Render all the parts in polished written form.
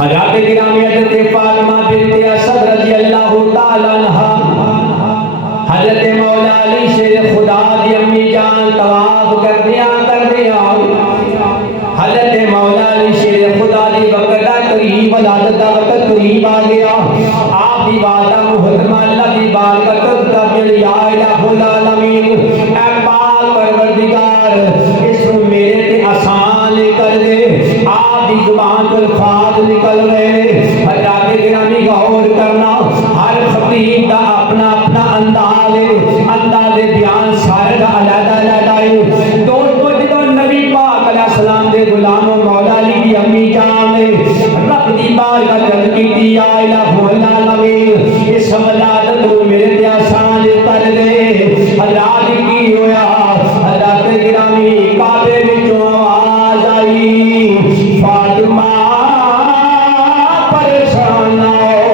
حضرت گرامی حضرت فاطمہ بنت اسد رضی اللہ تعالی عنہا حضرت مولا علی شیر خدا دی امی جان طواف کر دیا حضرت مولا علی شیر خدا دی وقت قریب ولادت دا وقت قریب آ گیا آپ دی وعدہ محترمہ اللہ دی بارگاہ کا دل یا الہ العالمین اے پاک پروردگار اس کو میرے تے آسان کر دے آپ دی زبان پر الفاظ نکل رہے حضرات گرامی غور کرنا ہر خطیب دا اپنا اپنا انداز بیان سارے دا علیحدہ علیحدہ ہے دوستو جدو نبی پاک علیہ السلام دے غلام مولا علی دی امی جان نے رب دی بارگاہ چل کی دی یا الہ العالمین اس ولادت کو میرے تے آسان کر دے حضرات کی ہویا حضرات گرامی کعبے وچوں آواز آئی فاطمہ پریشان نہ ہو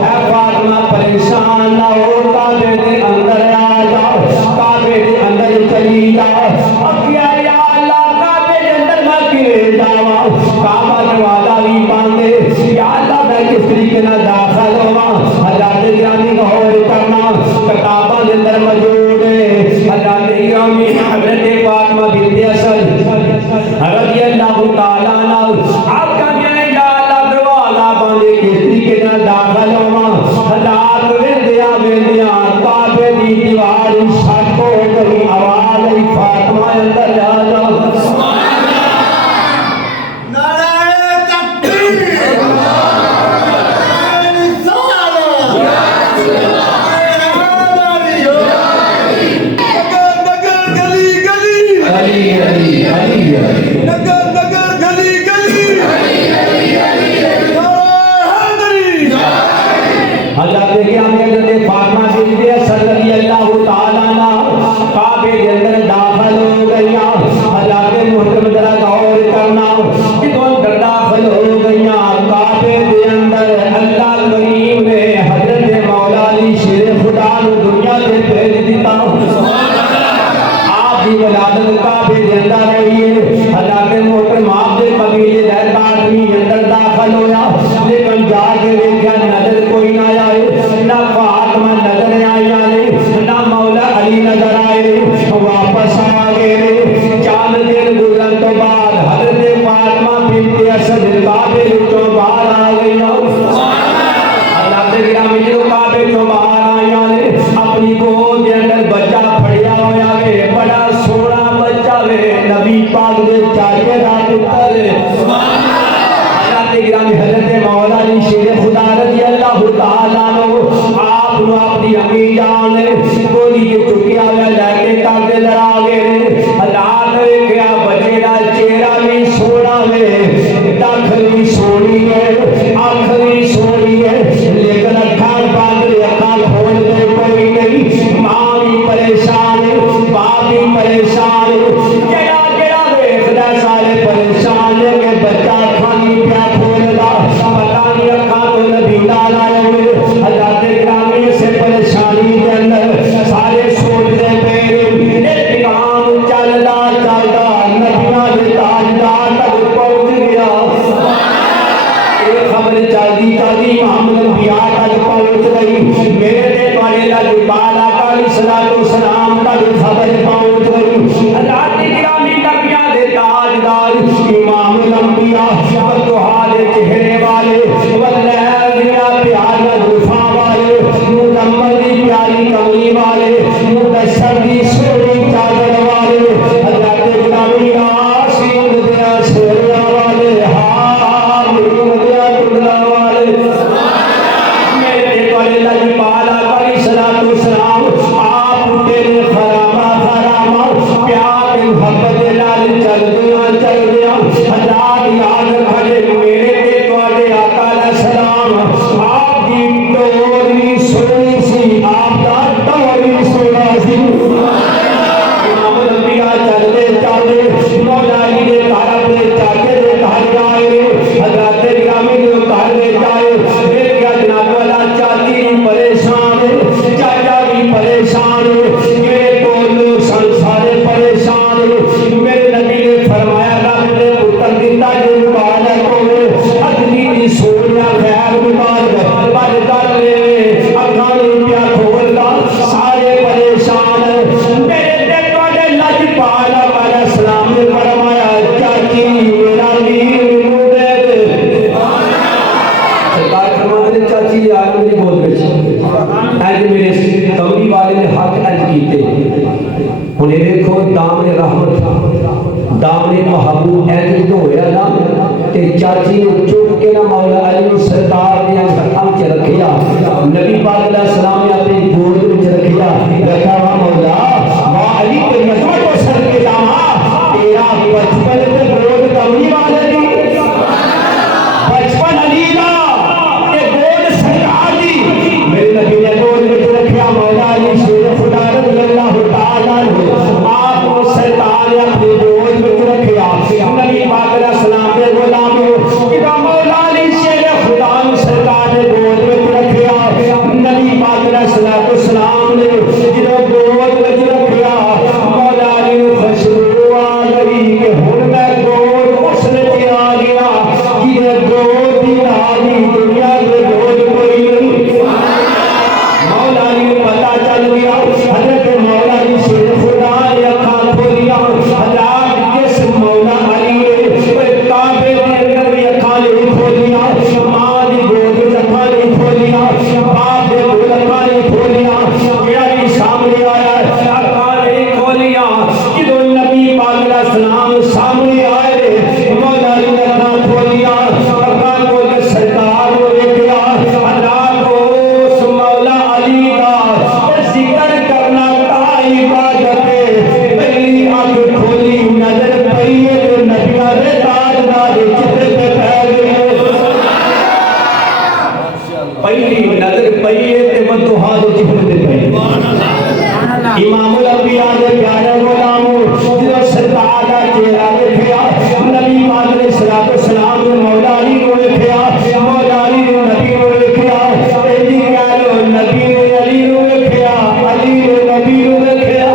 اے فاطمہ پریشان نہ ہو کعبے دے اندر آ جاؤ کعبے دے اندر چلی جاؤ اب کیا یا اللہ کعبے دے اندر میں کیے جاؤ کعبہ دروازہ بھی باندھے یا اللہ میں کس طریقے نہ داخل ہوا حضرات گرامی غور کرنا کتابہ دے اندر موجود ہے حضرات گرامی حضرت فاطمہ بنت اسد رضی اللہ تعالی عنہ آپ کا میاں یا اللہ دروازہ باندھے کس طریقے نہ داخل ہوا حضرات ویندیاں کعبے دی دیوار شک ہو گئی آواز آئی فاطمہ اندر جا جاؤ چل دیا حضرات یاد رکھے میرے تے تواڈے آقا دامن محبوب ایسے تو ہویا نا تے چاچی نے چوک کے نا مولا علی سرکار نے ہم چ رکھیا نبی پاک علیہ السلام نے اپنی گود وچ رکھیا رکھا وا مولا وا علی کے مجمع کو سر کے داما تیرا بچپن تے گود کملی والے دی بچپن علی دا تے گود سرکار دی میرے نبی نے گود وچ رکھیا مولا علی شیر خدا رضی اللہ تعالی عنہ آپ کو سرکار نے اپنی گود وچ رکھیا نبی پاک علیہ السلام نے غلام کہ مولا علی شیر خدا سرکار نے گود وچ رکھیا نبی پاک علیہ السلام نے جدوں گود وچ رکھیا مولا علی نوں خوشبو آ گئی کہ ہن میں گود اس نے آ گیا جدے گود دی نالی دنیا میں گود کوئی نہیں مولا علی کو پتہ چل گیا حضرت مولا علی شیر خدا نے اکھاں کھولیاں حضرات جس مولا علی نے کعبے دے اندر بھی اکھاں نہیں کھولیاں ماں دی گود وچ اکھاں نہیں کھولیاں باپ دے گود اکھاں نہیں کھولیاں جڑا بھی سامنے آیا اکھاں نہیں کھولیاں جدوں نبی پاک علیہ السلام سامنے آئے مولا علی نے اکھاں کھولیاں اکھاں کھول کے سرکار نوں ویکھیا حضرات اس مولا علی دا ذکر کرنا تا عبادت ہے پہلی آنکھ کھولی نظر پئی تے نبیاں دے تاجدار چہرے تے پہ گئے پہلی نظر پئی تے مدوحا دے چہرے تے پہ امام الانبیاء دے پیارے غلام جدوں سرکار دا چہرہ ویکھیا نبی پاک علیہ الصلوۃ والسلام نے مولا علی نوں ویکھیا مولا علی نے نبی نوں ویکھیا تے جی کہہ لو نبی نے علی نوں ویکھیا علی نے نبی نوں ویکھیا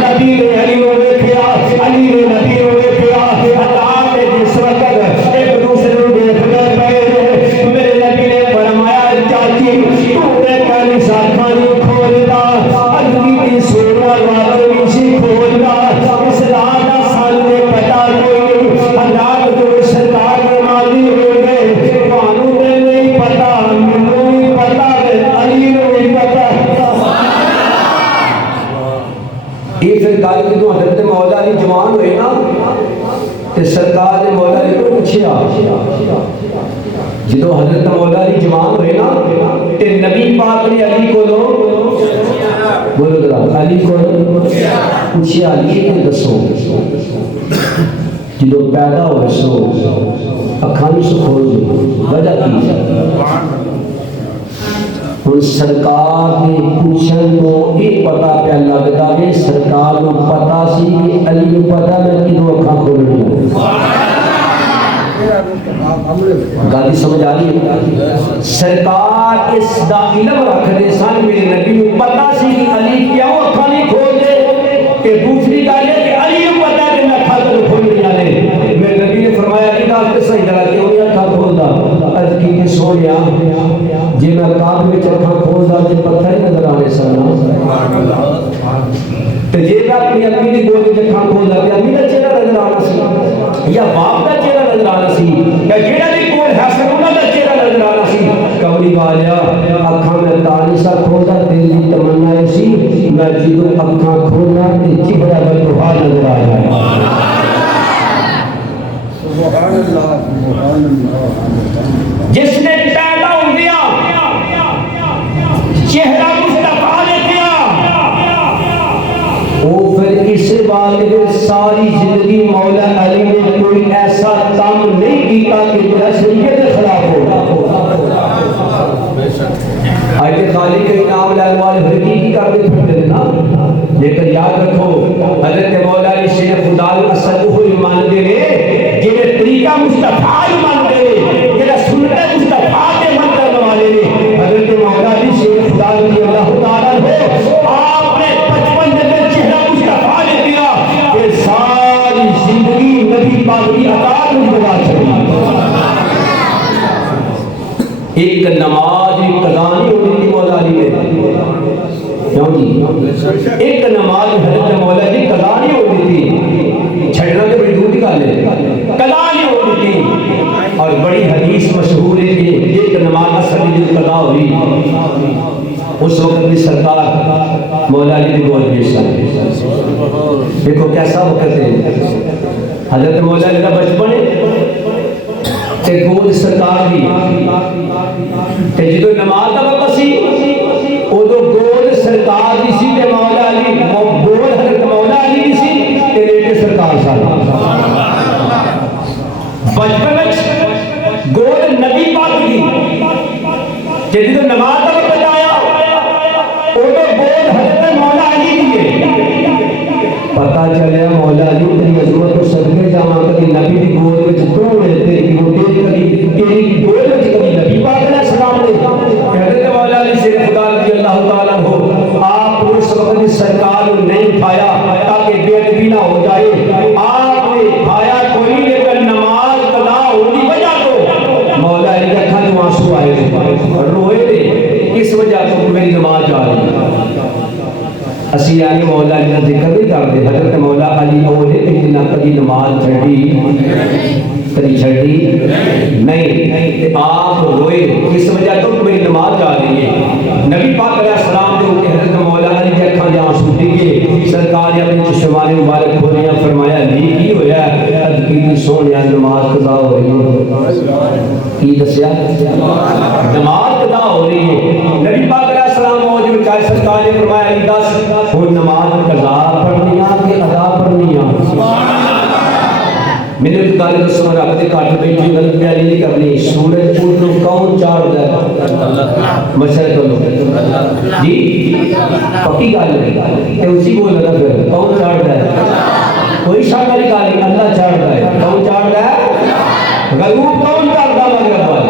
نبی نے علی نوں ویکھیا علی نے نبی نوں ویکھیا اللہ نے جس وقت ایک دوسرے نوں دیکھدے پئے میرے نبی نے فرمایا چاچی تو تے کہیں ساکھاں نہیں کھولدا اگلی دی سونا والے بھی سی کھولدا اسلام دا سانتے پتہ کوئی نہیں اللہ جو سرکار نے ماضی ہو گئے تانوں تے نہیں پتہ مینوں نہیں پتہ علی نوں نہیں پتہ یہ پھر گل جدوں حضرت مولا علی جوان ہوئے نا تے سرکار نے مولا علی کو پوچھیا جدوں حضرت مولا علی جوان ہوئے نا تے نبی پاک نے علی کو بولو ذرا علی کو پوچھیا علی تے دسو جدوں پیدا ہوئے سو اکھاں نہیں سو کھول دی وجہ کی ہن سرکار نے پوچھن تو یہ پتہ پیا لگدا ہے سرکار کو پتہ سی کہ علی کو پتہ میں کدوں اکھاں کھولنی گل سمجھ آ رہی سرکار اس دا علم رکھدے سن میرے نبی کو پتہ سی کہ علی کیوں اکھاں نہیں کھولدے کہ دوسری گل ہے کہ علی کو پتہ کہ میں اکھاں کھولنیاں نے میرے نبی نے فرمایا کہ گل صحیح طرح کیوں نہیں اکھاں کھولدا عرض کی کہ سونیا جے میں کعبے وچ اکھاں کھولدا تے پتھر ہی نظر آنے سن تے جے میں اپنی امی دی گود وچ اکھاں کھولدا تے امی دا چہرہ نظر آنا سی یا باپ دا چہرہ نظر آنا سی یا جیڑا بھی کول ہے سن انہاں دا چہرہ نظر آنا سی کملی والا اکھاں میں تالی سا کھولدا دل دی تمنا اے سی میں جدوں اکھاں کھولا تے چہرہ بدوحا نظر آ جائے سبحان اللہ سبحان اللہ جس نے پیدا ہوندیا چہرہ مصطفیٰ نے کیا وہ پھر اس والد ساری زندگی مولا علی نے کوئی ایسا کام نہیں کیتا کہ جو شریعت کے خلاف ہو آئے خالی کے انعام لینے والے حقیقی کرتے پھرتے نا لیکن یاد رکھو حضرت مولا علی شیر خدا اصل وہ ایمان دے رہے جنہیں طریقہ مصطفیٰ ایمان دے رہے جنہیں سنت مصطفیٰ کے من کرنے والے نے حضرت مولا علی شیر خدا رضی اللہ تعالیٰ ہو آپ نے 55 دن چہرہ مصطفیٰ نے دیا کہ ساری زندگی نبی پاک کی عطا مجھ بنا چھڑی ایک نماز ایک قضا نہیں ہوتی تھی مولا علی میں کیوں جی ایک نماز حضرت مولا علی قضا نہیں ہوتی تھی چھڑنا تو بڑی دور کی گل ہے قضا نہیں ہوتی تھی اور بڑی حدیث مشہور ہے کہ ایک نماز اصلی قضا ہوئی اس وقت بھی سرکار مولا علی کی گود میں شامل. دیکھو کیسا وقت ہے. حضرت مولا علی کا بچپن تے گود سرکار دی تے جدو نماز دا وقت سی ادو گود سرکار دی سی تے مولا علی گود حضرت مولا علی دی سی تے لیٹے سرکار سارے. بچپن وچ گود نبی پاک دی تے جدو نماز دا وقت آیا ادو گود حضرت مولا علی دی ہے. پتہ چلیا مولا علی تیری عظمت کو صدقے جاواں کبھی نبی دی گود وچ تو رہتے کہ وہ تیری گود وچ کبھی نبی پاک علیہ السلام نے. حضرت مولا علی سے خدا رضی اللہ تعالیٰ عنہ آپ اس وقت سرکار کو نہیں اٹھایا تاکہ بے ادبی نہ ہو جائے. آپ نے اٹھایا کوئی لیکن نماز قضا ہونے کی وجہ تو مولا علی کے آنکھوں میں آنسو آئے تھے اور روئے تھے کس وجہ سے میری نماز جا رہی ہے. اسی آئے مولا علی کا ذکر نہیں کرتے. حضرت مولا علی اولے اتنا کبھی نماز چھڑی نہیں. آپ روئے کس وجہ تو میری نماز جا رہی ہے. نبی پاک علیہ السلام جو کہ حضرت مولا علی کے آنکھوں میں آنسو ڈگے سرکار نے اپنے چشمان مبارک کھولیا فرمایا نہیں کی ہویا ہے کی سونیا نماز قضا ہو رہی ہے. کی دسیا نماز قضا ہو رہی ہے. نبی پاک علیہ السلام موجود چاہے سرکار نے فرمایا علی دس وہ نماز قضا پڑھنی کہ ادا پڑھنی ہے. میں نے تو گل دسو رب دے گھر بیٹھی گل پیاری نہیں کرنی. سورج اٹھو کون چاڑدا ہے مشرق لو جی پکی گل ہے اسی کو لگا پھر کون چاڑدا ہے کوئی شک والی گل نہیں. اللہ چاڑدا ہے. کون چاڑدا ہے غروب کون چاڑدا مغرب وال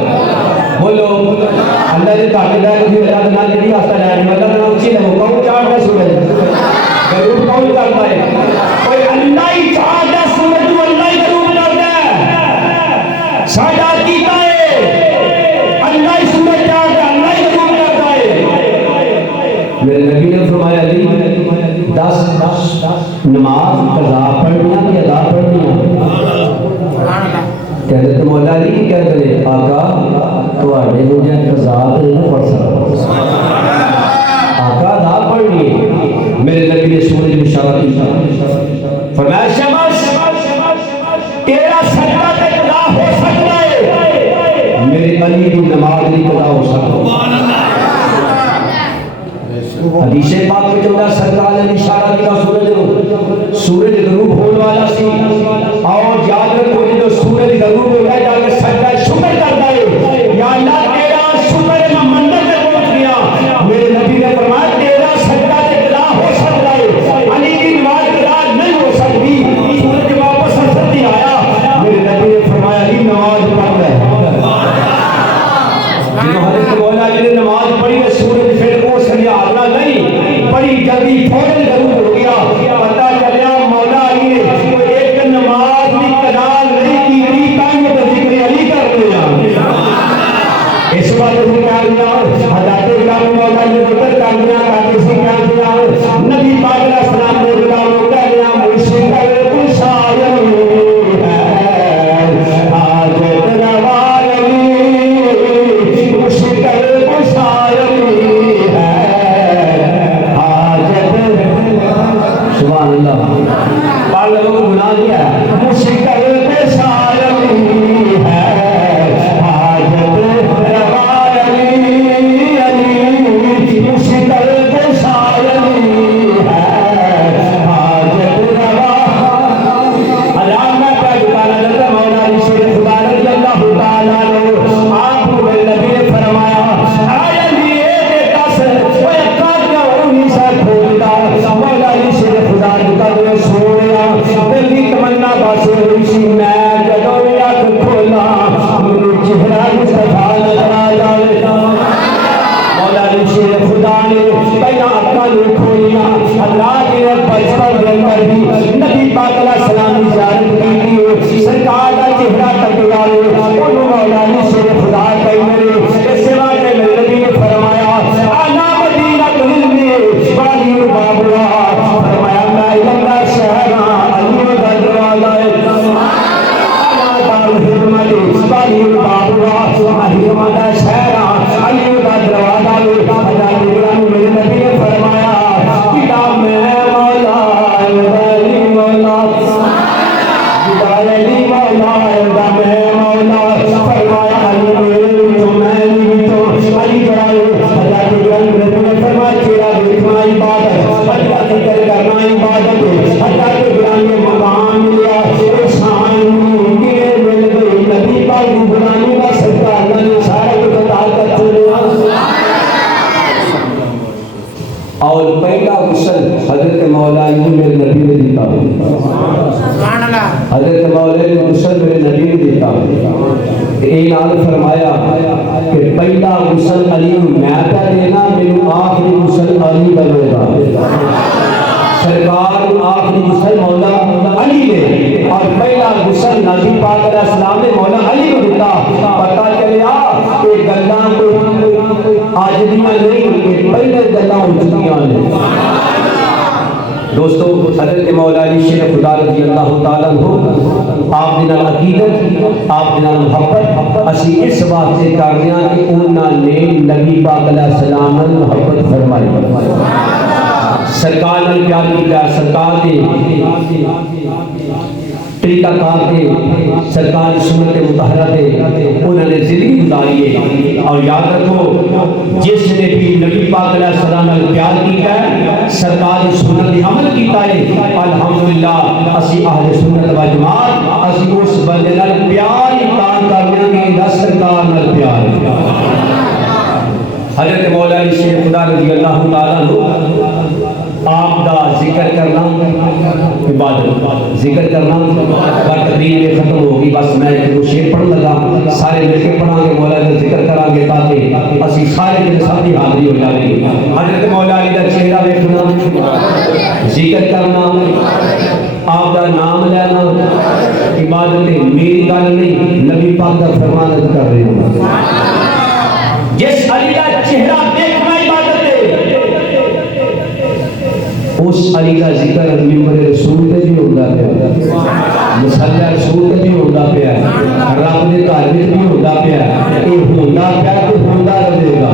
بولو اللہ دے گھر دا کوئی اللہ نال نہیں واسطہ نہیں اللہ نال اسی لو کون چاڑدا ہے سورج غروب کون کرتا ہے کوئی اللہ ہی چاڑدا سورج کو اللہ ہی غروب کرتا ہے. ساڈا عقیدہ ہے اللہ ہی سورج چاڑدا اللہ ہی غروب کرتا ہے. میرے نبی نے فرمایا علی 10 نماز قضا پڑھنی کہ ادا پڑھنی کہتے تو مولا علی کی کہتے ہیں آقا تواڈے مجھے قضا نہیں پڑھ سکتا آقا ادا پڑھنی ہے. میرے نبی نے سورج میں اشارہ کی فرمایا شمس تیرا سجدہ تے قضا ہو سکتا ہے میرے علی کی نماز نہیں قضا ہو سکتا. حدیث پاک میں جو سرکار نے اشارہ کیا سورج غروب ہونے والا سی اور یاد رکھو جو سورج غروب ہوتا ہے جا کے سجدہ شکر کرتا ہے یا اللہ تیرا شکر میں منزل میں پہنچ گیا. میرے نبی نے فرمایا تیرا سجدہ تے قضا ہو سکتا ہے علی کی نماز قضا نہیں ہو سکتی. سورج واپس اثر نہیں آیا. میرے نبی نے فرمایا علی نماز پڑھ لے. جنہوں حضرت مولا علی نے نماز پڑھی ہے سورج پھر وہ سنیارنا نہیں بڑی جلدی فوراً غروب ہو گیا. پتہ چلیا مولا علی نے ایک نماز بھی قضا دیتا حضرت مولا نے غسل میرے نبی نے دیتا اعلان فرمایا کہ پہلا غسل علی میں پہ دینا میرے آخری غسل علی بنے گا سرکار آخری غسل مولا علی نے اور پہلا غسل نبی پاک علیہ السلام نے مولا علی کو دیتا پتہ چلیا کہ گلاں کوئی آج دیاں نہیں کہ پہلے گلاں ہو چکیاں نے دوستو حضرت مولا علی شیر خدا رضی اللہ تعالیٰ عنہ آپ دینا عقیدت آپ دینا محبت اسی اس واسطے کر رہے ہیں کہ انہاں نے نبی پاک علیہ السلام نے محبت فرمائی سرکار نے پیار کیا سرکار دے طریقہ کار دے سرکار سنت مطہرہ دے انہوں نے زندگی گزاری ہے اور یاد رکھو جس نے بھی نبی پاک علیہ السلام نے پیار کیا ہے سرکار سنت عمل کیتا ہے الحمدللہ اسی اہل سنت و جماعت اسی اس بندے نال پیار اقرار کرنے کے دا سرکار نال پیار حضرت مولا علی شیخ خدا رضی اللہ تعالیٰ عنہ آپ دا ذکر کرنا عبادت ذکر کرنا بات تقریر میں ختم ہوگی بس میں ایک شعر پڑھ لگا سارے مل کے پڑھا گے مولا کا ذکر کرا گے تاکہ اسی سارے کے ساتھ ہی حاضری ہو جائے گی حضرت مولا علی کا چہرہ دیکھنا ذکر کرنا آپ کا نام لینا عبادت میری گل نہیں نبی پاک کا فرمان کر رہے ہوں جس علی کا چہرہ دیکھنا عبادت ہے اس علی کا ذکر ممبر رسول پہ بھی ہوتا پیا مصلی رسول پہ بھی ہوتا پیا رب دے گھر وچ بھی ہوتا پیا یہ ہوتا پیا تو ہوتا رہے گا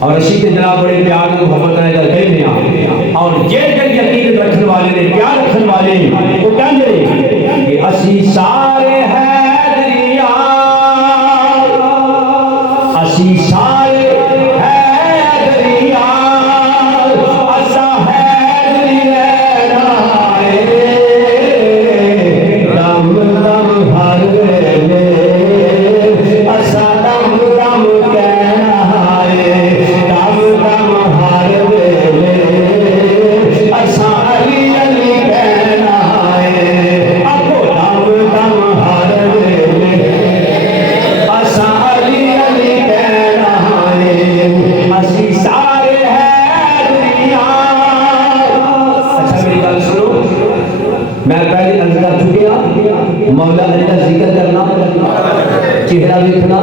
اور اسی کے جناب بڑے پیار میں محبت رہے گا کہنے ہیں اور یہ یقین رکھنے والے نے پیار رکھنے والے وہ کہنے کہ اسی سارے حیدریاں اسی سارے حیدریاں اسا حیدریاں دم دم ہر ویلے اسا دم دم کہنا ہے دم دم ہر ویلے اسا علی علی کہنا ہے اکو دم دم ہر ویلے اسا علی علی کہنا ہے اسی سارے حیدریاں اچھا میری بات سنو میں پہلے عرض کر چکے ہیں مولا علی کا ذکر کرنا چہرہ دیکھنا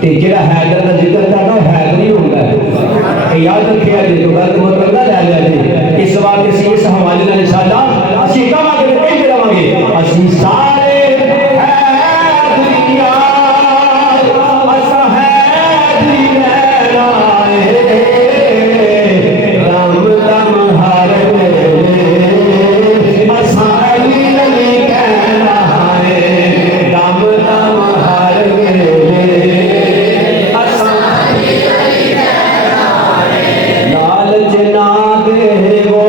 تے جڑا حیدر کا ذکر کرنا حیدر ہی ہوتا ہے یاد رکھیا جی تو غلط مطلب نہ لے لیا جی اس بات کے اس حوالے نال انشاءاللہ اسی کہاں گے کہیں رہاں گے اسی سارے حیدریاں اسا حیدریاں دم دم ہر ویلے اسا علی علی کہنا ہے دم دم ہر ویلے اسا علی علی کہنا ہے لالچ نہ دے وہ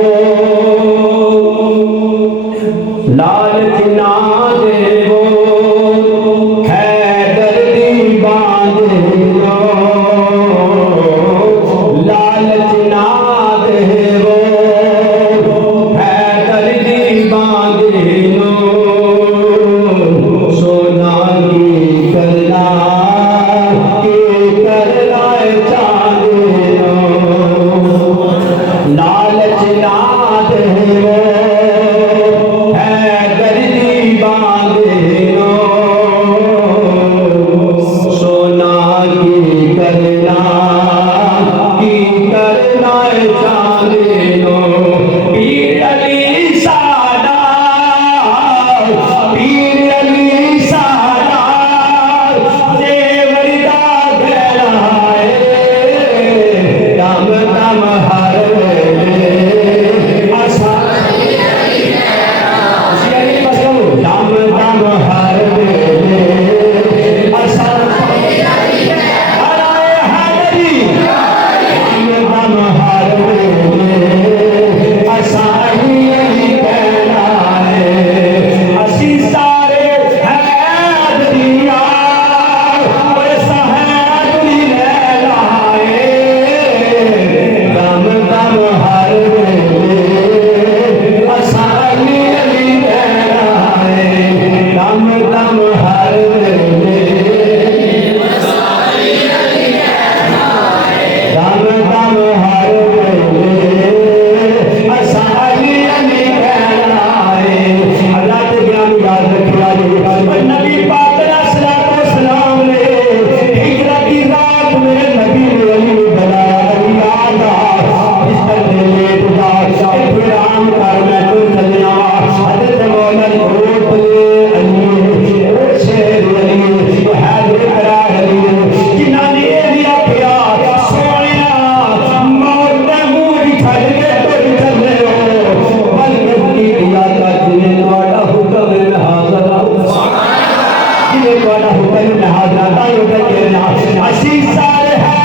تھوڑا حکم میں حاضر تھا یہ کہنا اسی سال ہے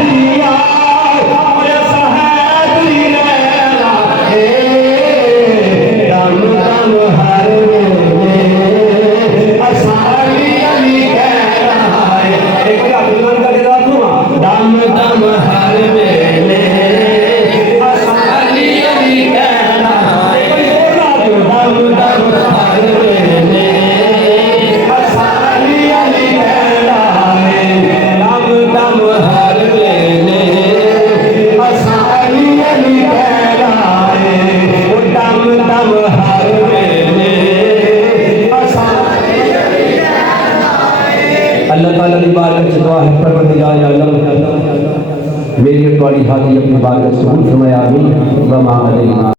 دیا اور سہد لینا دم دم ہر میں اسالی علی کہنا ہے ایک اپنان کا دیتا تھا دم دم ہر میں اسالی علی کہنا ہے دم دم ہر میں اسالی علی کہنا ہے دم دم ہر میں اسالی علی کہنا ہے وہ دم دم ہر میں اسالی علی کہنا ہے اللہ تعالیٰ کی بارگاہ سے دعا ہے پروردگار عالم میری اور تمہاری حاضری اپنی بارگاہ سے قبول فرمائے آمین و ما علینا